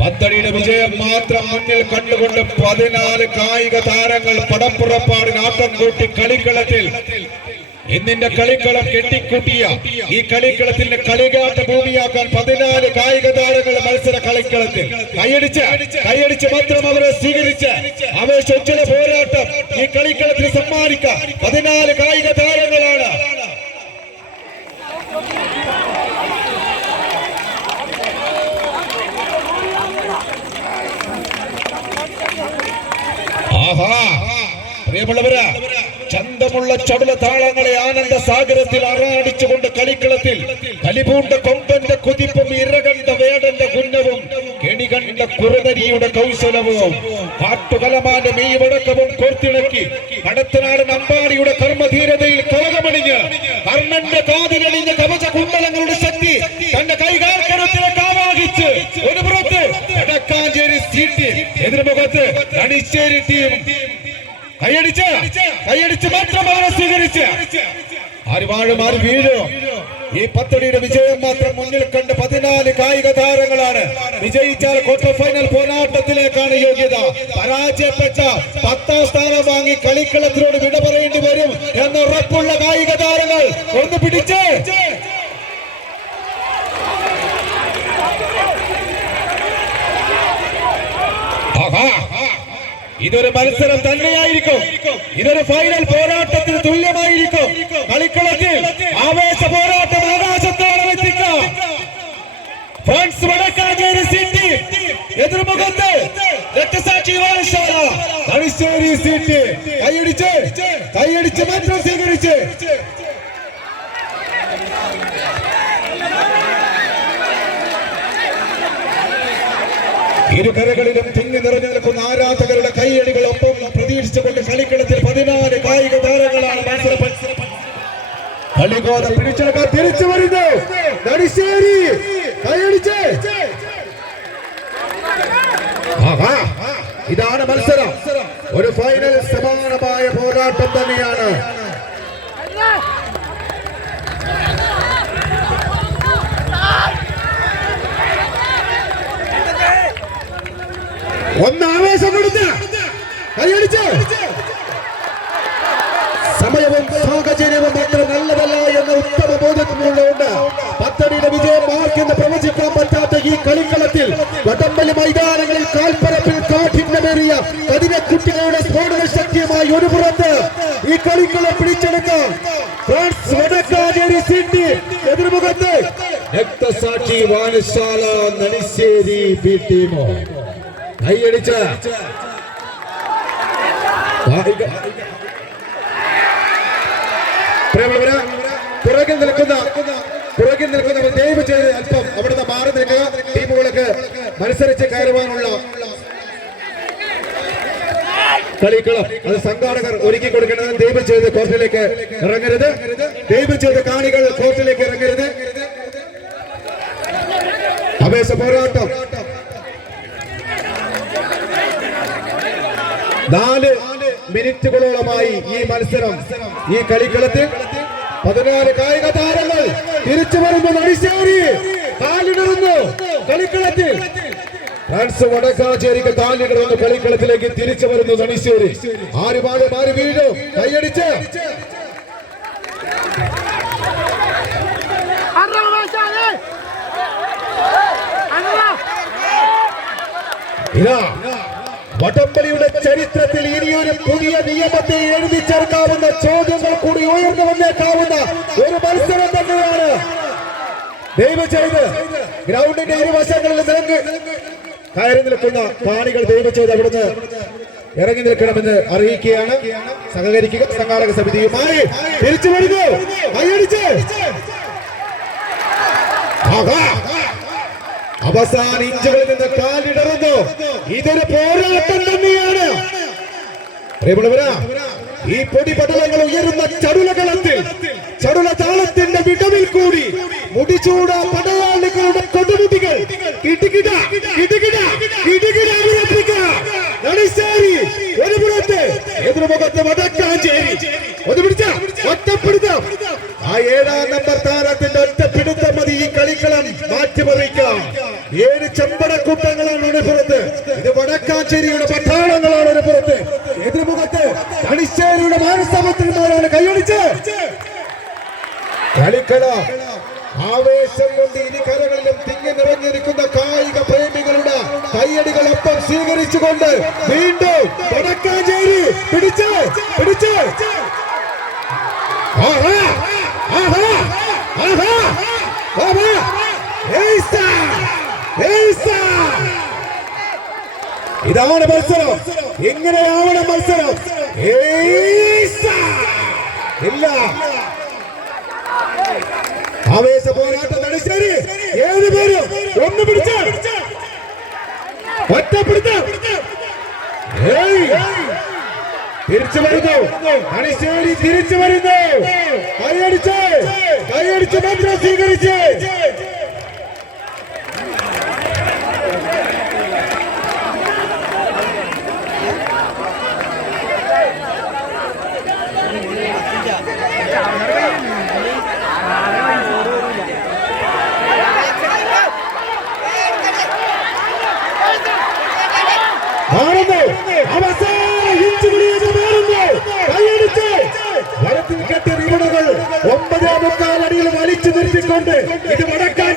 പത്തടിയുടെ വിജയം മാത്രം മുന്നിൽ കണ്ടുകൊണ്ട് 14 കായിക താരങ്ങൾ പടപ്പുറപ്പാടിന് ആട്ടം കൂട്ടി കളിക്കളത്തിൽ ഇന്നിന്റെ കളിക്കളം കെട്ടിക്കൂട്ടിയ ഈ കളിക്കളത്തിന്റെ കളികാട്ട ഭൂമിയാക്കാൻ 14 കായിക താരങ്ങൾ മത്സര കളിക്കളത്തിൽ കൈയടിച്ച് മാത്രം അവരെ സ്വീകരിച്ച് ആവേശോജ്വല പോരാട്ടം ഈ കളിക്കളത്തിൽ സമ്മാനിക്കാൻ 14 കായിക താരങ്ങളാണ്. പ്രിയമുള്ളവര്, ചന്തമുള്ള ചടുല താളങ്ങളെ ആനന്ദ സാഗരത്തിൽ ആറാടിച്ചുകൊണ്ട് കളിക്കളത്തിൽ കലിപൂണ്ട കൊമ്പന്റെ കുതിപ്പും ഇരകണ്ട വേടന്റെ കുന്നവും കെണികണ്ട കുറുനരിയുടെ കൗശലവും കാട്ടുകലമാന്റെ മെയ്വടക്കവും കോർത്തിണക്കി കടത്തനാടൻ അമ്പാടിയുടെ കർമ്മധീരതയിൽ കളകമണിഞ്ഞ് കർണന്റെ കാതിലണിഞ്ഞ കവച കുണ്ടലങ്ങളുടെ ശക്തി തന്റെ കൈകാർക്കണത്തിലേക്ക് ആവാഹിച്ച് ഒരു പുറത്ത് വടക്കാഞ്ചേരി സീറ്റ് എതിർമുഖത്ത് തണിശ്ശേരി ടീം കൈയടിച്ച് മാത്രം അവരെ സ്വീകരിച്ച് ആര് വീഴും. ഈ പത്തടിയുടെ വിജയം മാത്രം മുന്നിൽ കണ്ട് 14 കായിക താരങ്ങളാണ്. വിജയിച്ചാൽ ക്വാർട്ടർ ഫൈനൽ പോരാട്ടത്തിലേക്കാണ് യോഗ്യത. പരാജയപ്പെട്ട 10ാം സ്ഥാനം വാങ്ങി കളിക്കളത്തിനോട് വിട പറയേണ്ടി വരും എന്ന് ഉറപ്പുള്ള കായിക താരങ്ങൾ ഒന്ന് പിടിച്ച് ഇതൊരു മത്സരം തന്നെയായിരിക്കും. ഇതൊരു ഫൈനൽ പോരാട്ടത്തിന് തുല്യമായിരിക്കും. കളിക്കളത്തിൽ ആവേശ പോരാട്ടം ആകാശത്തോളം എത്തിക്കാം. ഫ്രാൻസ് വടക്കാഞ്ചേരി സിറ്റി എതിർമുഖത്ത് രക്തസാക്ഷി വാഴശാല തണിശ്ശേരി സിറ്റി കൈയടിച്ച് മാത്രം സ്വീകരിച്ച് ഇരുകരകളിലും തിങ്ങി നിറഞ്ഞു നിൽക്കുന്ന ആരാധകരുടെ കൈയടികളൊപ്പം പ്രതീക്ഷിച്ചുകൊണ്ട് കളിക്കളത്തിൽ 14 കായിക താരങ്ങളാണ് കളികോലം പിടിച്ചെടുക്കാൻ തിരിച്ചു വരുന്നു. തണിശ്ശേരി കൈയടിച്ച് ഇതാണ് മത്സരം. ഒരു ഫൈനൽ സമാനമായ പോരാട്ടം തന്നെയാണ്. ഒന്ന് ആവേശം കൊടുത്ത് കൈയടിച്ച് സമയവും സാഹചര്യവും അത്ര നല്ലതല്ല എന്ന ഉത്തമ ബോധത്തിലുള്ളതുകൊണ്ട് പത്തടിയുടെ വിജയം ആർക്കെന്ന് പ്രവചിക്കാൻ പറ്റാത്ത ഈ കളിക്കളത്തിൽ വടംവലി മൈതാനങ്ങളിൽ കാൽപ്പരപ്പിൽ കാഠിന്യമേറിയ കുട്ടികളുടെ സ്ഫോടന ശക്തിയുമായി ഒരു പുറത്ത് ഈ കളിക്കളം പിടിച്ചെടുക്കാം ഫ്രാൻസ് വടക്കാഞ്ചേരി സിറ്റി എതിർമുഖത്ത് രക്തസാക്ഷി വാഴശാല തണിശ്ശേരി ബി ടീമോ കൈയടിച്ച പുറകിൽ നിൽക്കുന്നവർ ദയവ് ചെയ്ത് അല്പം അവിടുന്ന് മാറി നിൽക്കുക. ടീമുകൾക്ക് മത്സരിച്ച് കയറുവാനുള്ള കളിക്കളം അത് സംഘാടകർ ഒരുക്കി കൊടുക്കേണ്ടത്. ദയവ് ചെയ്ത് കോർട്ടിലേക്ക് ഇറങ്ങരുത്. ദയവ് ചെയ്ത് കാണികൾ കോർട്ടിലേക്ക് ഇറങ്ങരുത്. ആവേശ പോരാട്ടം 4 മിനിറ്റുകളോളമായി ഈ മത്സരം ഈ കളിക്കളത്തിൽ 14 കായിക താരങ്ങൾ തിരിച്ചു വരുന്നു. തണിശ്ശേരി കാലിടറുന്നു കളിക്കളത്തിൽ. ഫ്രാൻസ് വടക്കാഞ്ചേരിക്ക് കാലിടറുന്നു കളിക്കളത്തിലേക്ക് തിരിച്ചു വരുന്നു തണിശ്ശേരി. ആര് വീഴും. കൈയടിച്ച് ഇതാ വടംവലിയുടെ ചരിത്രത്തിൽ ഇനിയൊരു പുതിയ നിയമത്തെ എഴുതി ചേർക്കാവുന്ന ചോദ്യങ്ങൾ കൂടി ഉയർന്നു വന്നേക്കാവുന്ന ഒരു മത്സരം തന്നെയാണ്. ദയവ് ചെയ്ത് ഗ്രൗണ്ടിന്റെ ഇരുവശങ്ങളിൽ കയറി നിൽക്കുന്ന കാണികൾ ദയവ് ചെയ്ത് അവിടുന്ന് ഇറങ്ങി നിൽക്കണമെന്ന് അറിയിക്കുകയാണ്. സഹകരിക്കുക. സംഘാടക സമിതിയുമായി തിരിച്ചു വരുന്നു. അവസാന ഇഞ്ചുകളിൽ നിന്ന് കാലിടറുന്നു. ഇതൊരു പോരാട്ടം തന്നെയാണ്. ഈ പൊടിപടലങ്ങൾ ഉയരുന്ന ചടുലകളത്തിൽ ചടുല താളത്തിന്റെ വിടവിൽ കൂടി മുടിച്ചൂട പടയാളികളുടെ കൊടുമുടികൾ ഒരു പുറത്ത് എതിർമുഖത്ത് വടക്കാഞ്ചേരി ഒന്ന് പിടിച്ച ഒറ്റപ്പെടുത്താം ആ 7-ാം നമ്പർ താരത്തിന്റെ ഒറ്റ പിടുത്തം മതി ഈ കളിക്കളം മാറ്റിമറിക്കാം. 7 ചെമ്പടക്കൂട്ടങ്ങളാണ് ഒരു പുറത്ത്, ഇത് വടക്കാഞ്ചേരിയുടെ പട്ടാളങ്ങളാണ് ഒരു പുറത്ത്, എതിർമുഖത്ത് തണിശ്ശേരിയുടെ മാനസമുദ്രന്മാരാണ് കൈയൊടിച്ച്. കളിക്കളം ആവേശം കൊണ്ട് ഇരു കരകളിലും തിങ്ങി നിറഞ്ഞിരിക്കുന്ന കായിക പ്രേമികളുടെ കൈയടികൾ ഒപ്പം സ്വീകരിച്ചുകൊണ്ട് വീണ്ടും വടക്കാഞ്ചേരി പിടിച്ച് പിടിച്ച് ഇതാണ് മത്സരം, ഇങ്ങനെയാണ് മത്സരം. ഇല്ല ആവേശ പോരാട്ടം തണിശ്ശേരി, 7 പേരും ഒന്ന് പിടിച്ച് ഒറ്റപ്പെടുത്ത തിരിച്ചു വരുന്നു. തണിശ്ശേരി തിരിച്ചു വരുന്നു. കൈയടിച്ച് മാത്രം സ്വീകരിച്ച് വലത്തിൽ കെട്ടിയ റിബണുകൾ 9.25 അടിയിൽ വലിച്ചു നിർത്തിക്കൊണ്ട് ഇത് വടക്കാൻ